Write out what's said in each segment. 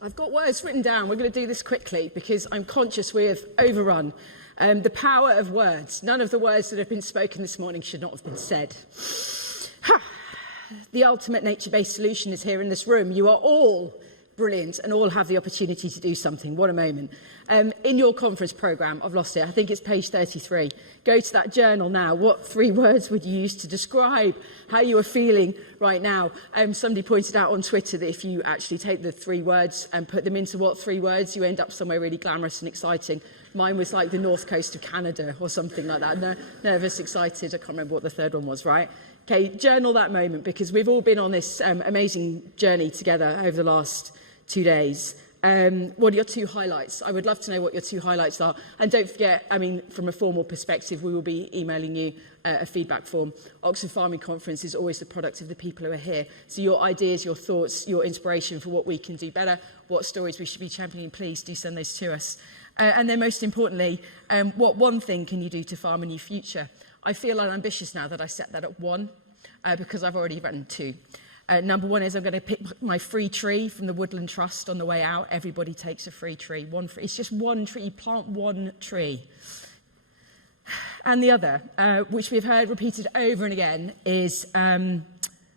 I've got words written down. We're going to do this quickly because I'm conscious we have overrun. The power of words. None of the words that have been spoken this morning should not have been said. Ha! The ultimate nature-based solution is here in this room. You are all brilliant and all have the opportunity to do something. What a moment. In your conference programme, I've lost it, I think it's page 33. Go to that journal now. What 3 words would you use to describe how you are feeling right now? Somebody pointed out on Twitter that if you actually take the 3 words and put them into what 3 words, you end up somewhere really glamorous and exciting. Mine was like the north coast of Canada or something like that. Nervous, excited, I can't remember what the 3rd one was, right? Okay, journal that moment because we've all been on this amazing journey together over the last 2 days. What are your 2 highlights? I would love to know what your 2 highlights are. And don't forget, I mean, from a formal perspective, we will be emailing you a feedback form. Oxford Farming Conference is always the product of the people who are here. So your ideas, your thoughts, your inspiration for what we can do better, what stories we should be championing, please do send those to us. And then most importantly, what one thing can you do to farm a new future? I feel unambitious now that I set that at 1 because I've already written 2. Number 1 is I'm going to pick my free tree from the Woodland Trust on the way out. Everybody takes a free tree. It's just 1 tree. Plant 1 tree. And the other, which we've heard repeated over and again, is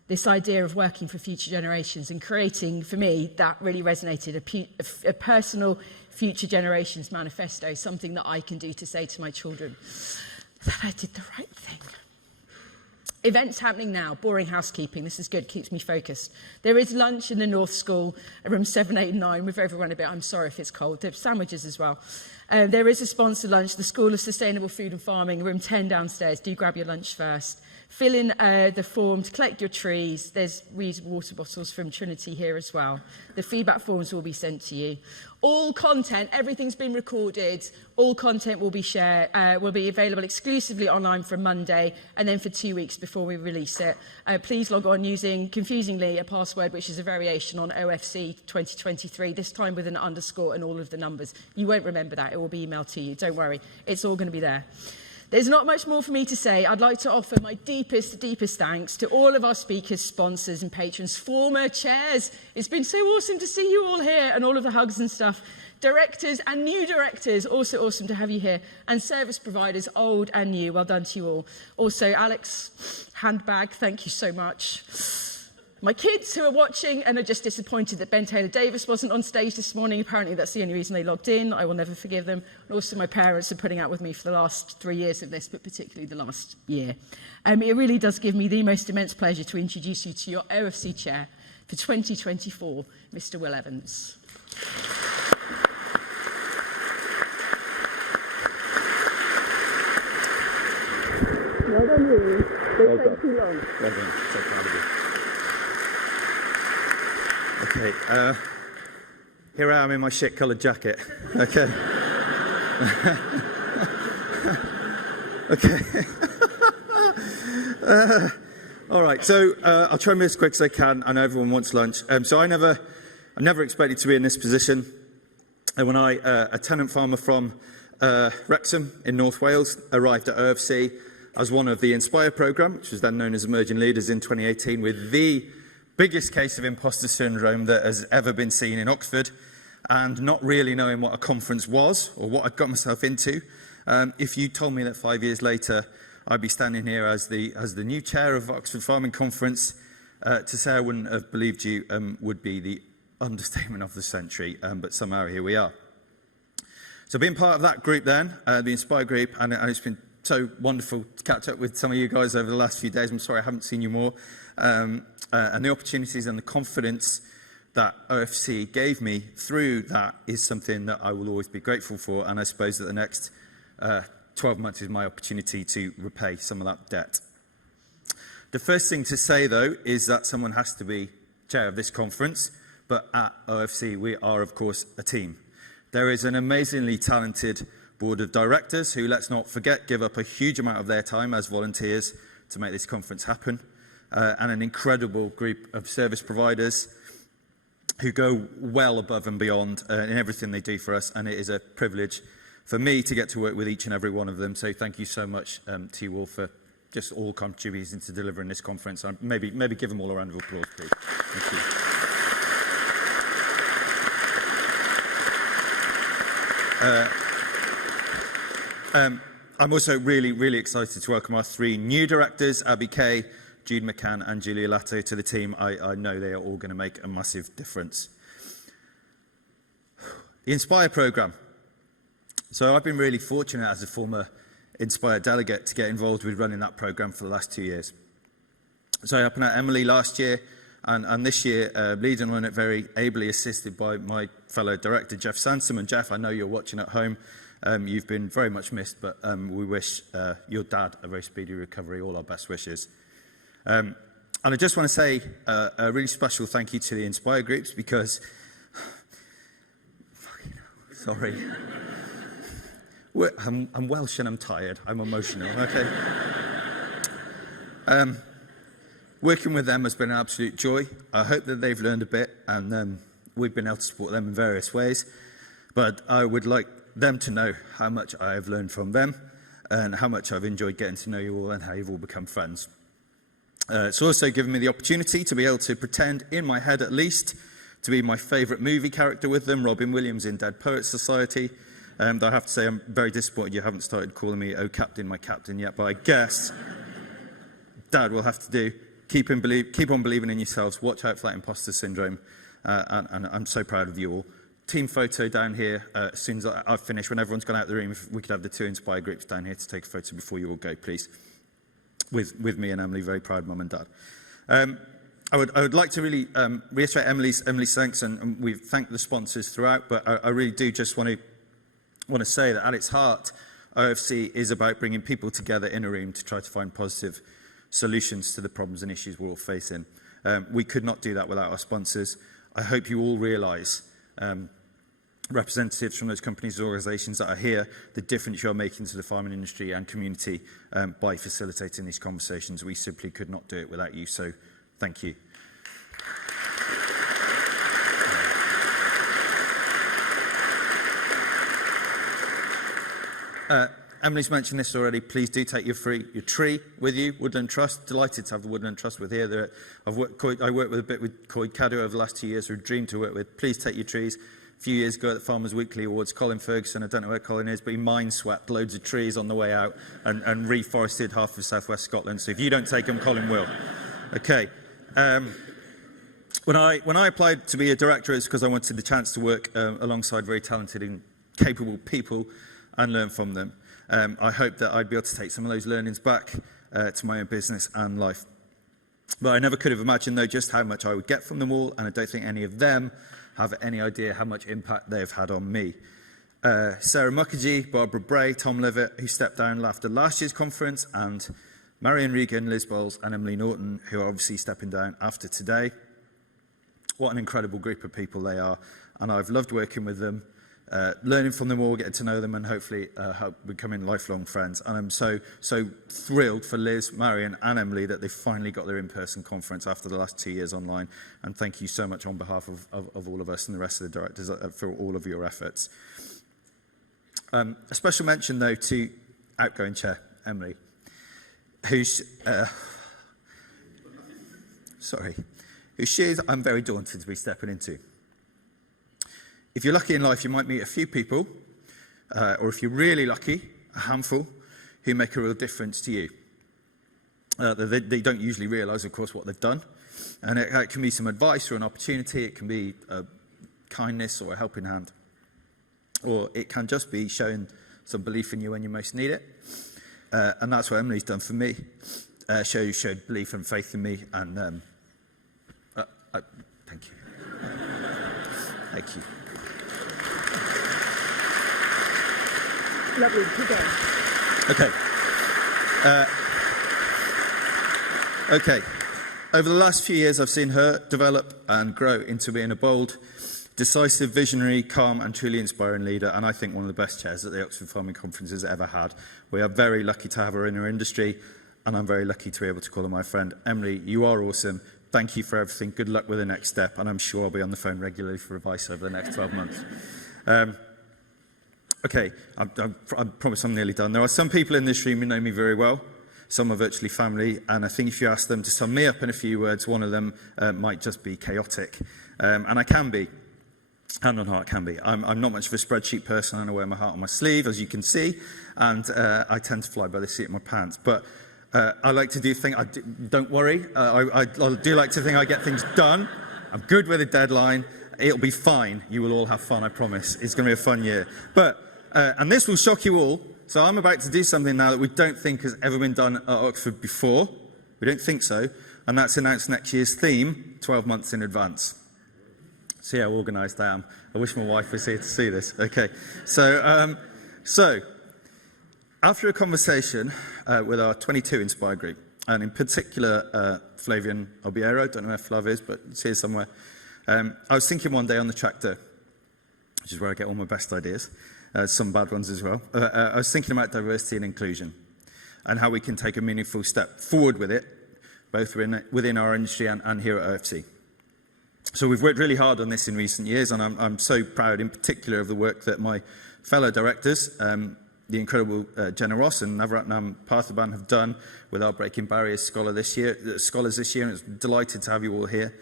this idea of working for future generations and creating, for me, that really resonated, a personal future generations manifesto, something that I can do to say to my children that I did the right thing. Events happening now, boring housekeeping, this is good, keeps me focused. There is lunch in the North School, room 7, 8 and 9, we've overrun a bit, I'm sorry if it's cold, there's sandwiches as well. There is a sponsored lunch, the School of Sustainable Food and Farming, room 10 downstairs, do grab your lunch first. Fill in the form to collect your trees, there's reusable water bottles from Trinity here as well. The feedback forms will be sent to you. All content, everything's been recorded, all content will be available exclusively online from Monday and then for 2 weeks before we release it. Please log on using, confusingly, a password which is a variation on OFC 2023, this time with an underscore and all of the numbers. You won't remember that, it will be emailed to you, don't worry, it's all going to be there. There's not much more for me to say. I'd like to offer my deepest thanks to all of our speakers, sponsors and patrons, former chairs. It's been so awesome to see you all here and all of the hugs and stuff. Directors and new directors, also awesome to have you here. And service providers, old and new, well done to you all. Also, Alex, handbag, thank you so much. My kids who are watching and are just disappointed that Ben Taylor-Davis wasn't on stage this morning. Apparently that's the only reason they logged in. I will never forgive them. And also my parents are putting out with me for the last 3 years of this, but particularly the last year. It really does give me the most immense pleasure to introduce you to your OFC chair for 2024, Mr. Will Evans. Well done, Will. Don't take too long. Well done. So proud of you. Okay, here I am in my shit-coloured jacket. Okay. Okay. All right, so I'll try and be as quick as I can. I know everyone wants lunch. So I never expected to be in this position. And when a tenant farmer from Wrexham in North Wales arrived at OFC as one of the Inspire programme, which was then known as Emerging Leaders in 2018, with the biggest case of imposter syndrome that has ever been seen in Oxford, and not really knowing what a conference was or what I'd got myself into. If you told me that 5 years later I'd be standing here as the new chair of Oxford Farming Conference, to say I wouldn't have believed you would be the understatement of the century, but somehow here we are. So being part of that group then, the Inspire group, and it's been so wonderful to catch up with some of you guys over the last few days. I'm sorry I haven't seen you more. And the opportunities and the confidence that OFC gave me through that is something that I will always be grateful for, and I suppose that the next 12 months is my opportunity to repay some of that debt. The first thing to say, though, is that someone has to be chair of this conference, but at OFC we are, of course, a team. There is an amazingly talented board of directors who, let's not forget, give up a huge amount of their time as volunteers to make this conference happen. And an incredible group of service providers who go well above and beyond in everything they do for us, and it is a privilege for me to get to work with each and every one of them. So thank you so much to you all for just all contributing to delivering this conference. Maybe give them all a round of applause, please. Thank you. I'm also really, really excited to welcome our 3 new directors, Abby Kay, Jude McCann and Julia Latto, to the team. I know they are all going to make a massive difference. The Inspire programme. So I've been really fortunate as a former Inspire delegate to get involved with running that programme for the last 2 years. So I happened at Emily last year, and this year leading on it very ably assisted by my fellow director Jeff Sansom. And Jeff, I know you're watching at home. You've been very much missed, but we wish your dad a very speedy recovery. All our best wishes. And I just want to say a really special thank you to the Inspire groups because, sorry, I'm Welsh and I'm tired. I'm emotional. Okay. Working with them has been an absolute joy. I hope that they've learned a bit, and we've been able to support them in various ways. But I would like them to know how much I have learned from them and how much I've enjoyed getting to know you all and how you've all become friends. It's also given me the opportunity to be able to pretend, in my head at least, to be my favourite movie character with them, Robin Williams in Dead Poets Society. Though I have to say I'm very disappointed you haven't started calling me "Oh Captain, my Captain" yet, but I guess Dad will have to do. Keep on believing in yourselves. Watch out for that imposter syndrome. And I'm so proud of you all. Team photo down here. As soon as I've finished, when everyone's gone out of the room, if we could have the 2 Inspire groups down here to take a photo before you all go, please. With me and Emily, very proud Mum and Dad. I would like to really reiterate Emily's thanks, and we've thanked the sponsors throughout, but I really do just want to say that at its heart, OFC is about bringing people together in a room to try to find positive solutions to the problems and issues we're all facing. We could not do that without our sponsors. I hope you all realise, representatives from those companies and organisations that are here, the difference you're making to the farming industry and community by facilitating these conversations. We simply could not do it without you, so thank you. Emily's mentioned this already. Please do take your tree with you. Woodland Trust, delighted to have the Woodland Trust with here. I worked with a bit with Coed Cadw over the last 2 years. We're a dream to work with. Please take your trees. A few years ago at the Farmers Weekly Awards, Colin Ferguson, I don't know where Colin is, but he mind swept loads of trees on the way out and reforested half of southwest Scotland. So if you don't take them, Colin will. Okay. When I applied to be a director, it's because I wanted the chance to work alongside very talented and capable people and learn from them. I hope that I'd be able to take some of those learnings back to my own business and life. But I never could have imagined, though, just how much I would get from them all, and I don't think any of them have any idea how much impact they've had on me. Sarah Mukherjee, Barbara Bray, Tom Levitt, who stepped down after last year's conference, and Marion Regan, Liz Bowles and Emily Norton, who are obviously stepping down after today. What an incredible group of people they are, and I've loved working with them. Learning from them all, getting to know them, and hopefully becoming lifelong friends. And I'm so thrilled for Liz, Marion and Emily that they finally got their in-person conference after the last 2 years online. And thank you so much on behalf of all of us and the rest of the directors for all of your efforts. A special mention, though, to outgoing chair, Emily, who I'm very daunted to be stepping into. If you're lucky in life, you might meet a few people, or if you're really lucky, a handful, who make a real difference to you. They don't usually realise, of course, what they've done. And it can be some advice or an opportunity. It can be a kindness or a helping hand. Or it can just be showing some belief in you when you most need it. And that's what Emily's done for me. Showed belief and faith in me. And thank you. Thank you. Lovely. Keep going. Okay. Over the last few years, I've seen her develop and grow into being a bold, decisive, visionary, calm and truly inspiring leader, and I think one of the best chairs that the Oxford Farming Conference has ever had. We are very lucky to have her in our industry, and I'm very lucky to be able to call her my friend. Emily, you are awesome. Thank you for everything. Good luck with the next step, and I'm sure I'll be on the phone regularly for advice over the next 12 months. Okay, I promise I'm nearly done. There are some people in this room who know me very well. Some are virtually family, and I think if you ask them to sum me up in a few words, one of them might just be chaotic. And I can be. Hand on heart, can be. I'm not much of a spreadsheet person, and I wear my heart on my sleeve, as you can see, and I tend to fly by the seat of my pants. But I like to do things, don't worry, I do like to think I get things done. I'm good with a deadline. It'll be fine. You will all have fun, I promise. It's going to be a fun year. But, and this will shock you all, so I'm about to do something now that we don't think has ever been done at Oxford before. We don't think so, and that's announce next year's theme 12 months in advance. See how organised I am. I wish my wife was here to see this. Okay, so after a conversation with our 22 Inspire group, and in particular Flavian Obiero, don't know where Flav is, but it's here somewhere. I was thinking one day on the tractor, which is where I get all my best ideas, some bad ones as well. I was thinking about diversity and inclusion and how we can take a meaningful step forward with it, both within our industry and here at OFC. So we've worked really hard on this in recent years, and I'm so proud in particular of the work that my fellow directors, the incredible Jenna Ross and Navaratnam Parthaban have done with our Breaking Barriers scholars this year, and it's delighted to have you all here,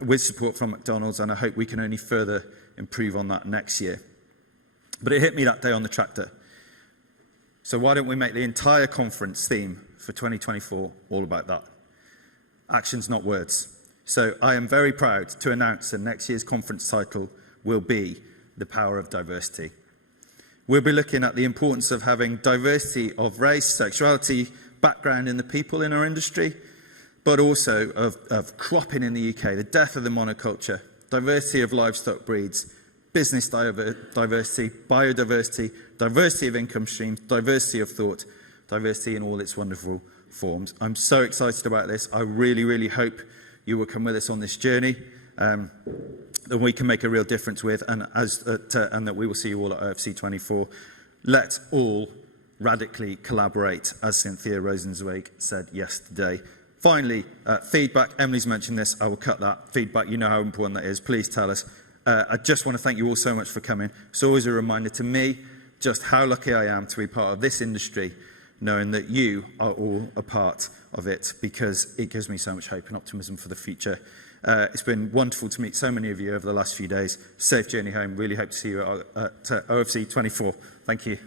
with support from McDonald's, and I hope we can only further improve on that next year. But it hit me that day on the tractor. So why don't we make the entire conference theme for 2024 all about that? Actions, not words. So I am very proud to announce that next year's conference title will be The Power of Diversity. We'll be looking at the importance of having diversity of race, sexuality, background in the people in our industry, but also of cropping in the UK, the death of the monoculture, diversity of livestock breeds, business diversity, biodiversity, diversity of income streams, diversity of thought, diversity in all its wonderful forms. I'm so excited about this. I really, really hope you will come with us on this journey, that we can make a real difference with, and that we will see you all at OFC 24. Let's all radically collaborate, as Cynthia Rosenzweig said yesterday. Finally, feedback. Emily's mentioned this. I will cut that. Feedback, you know how important that is. Please tell us. I just want to thank you all so much for coming. It's always a reminder to me just how lucky I am to be part of this industry, knowing that you are all a part of it, because it gives me so much hope and optimism for the future. It's been wonderful to meet so many of you over the last few days. Safe journey home. Really hope to see you at OFC 24. Thank you.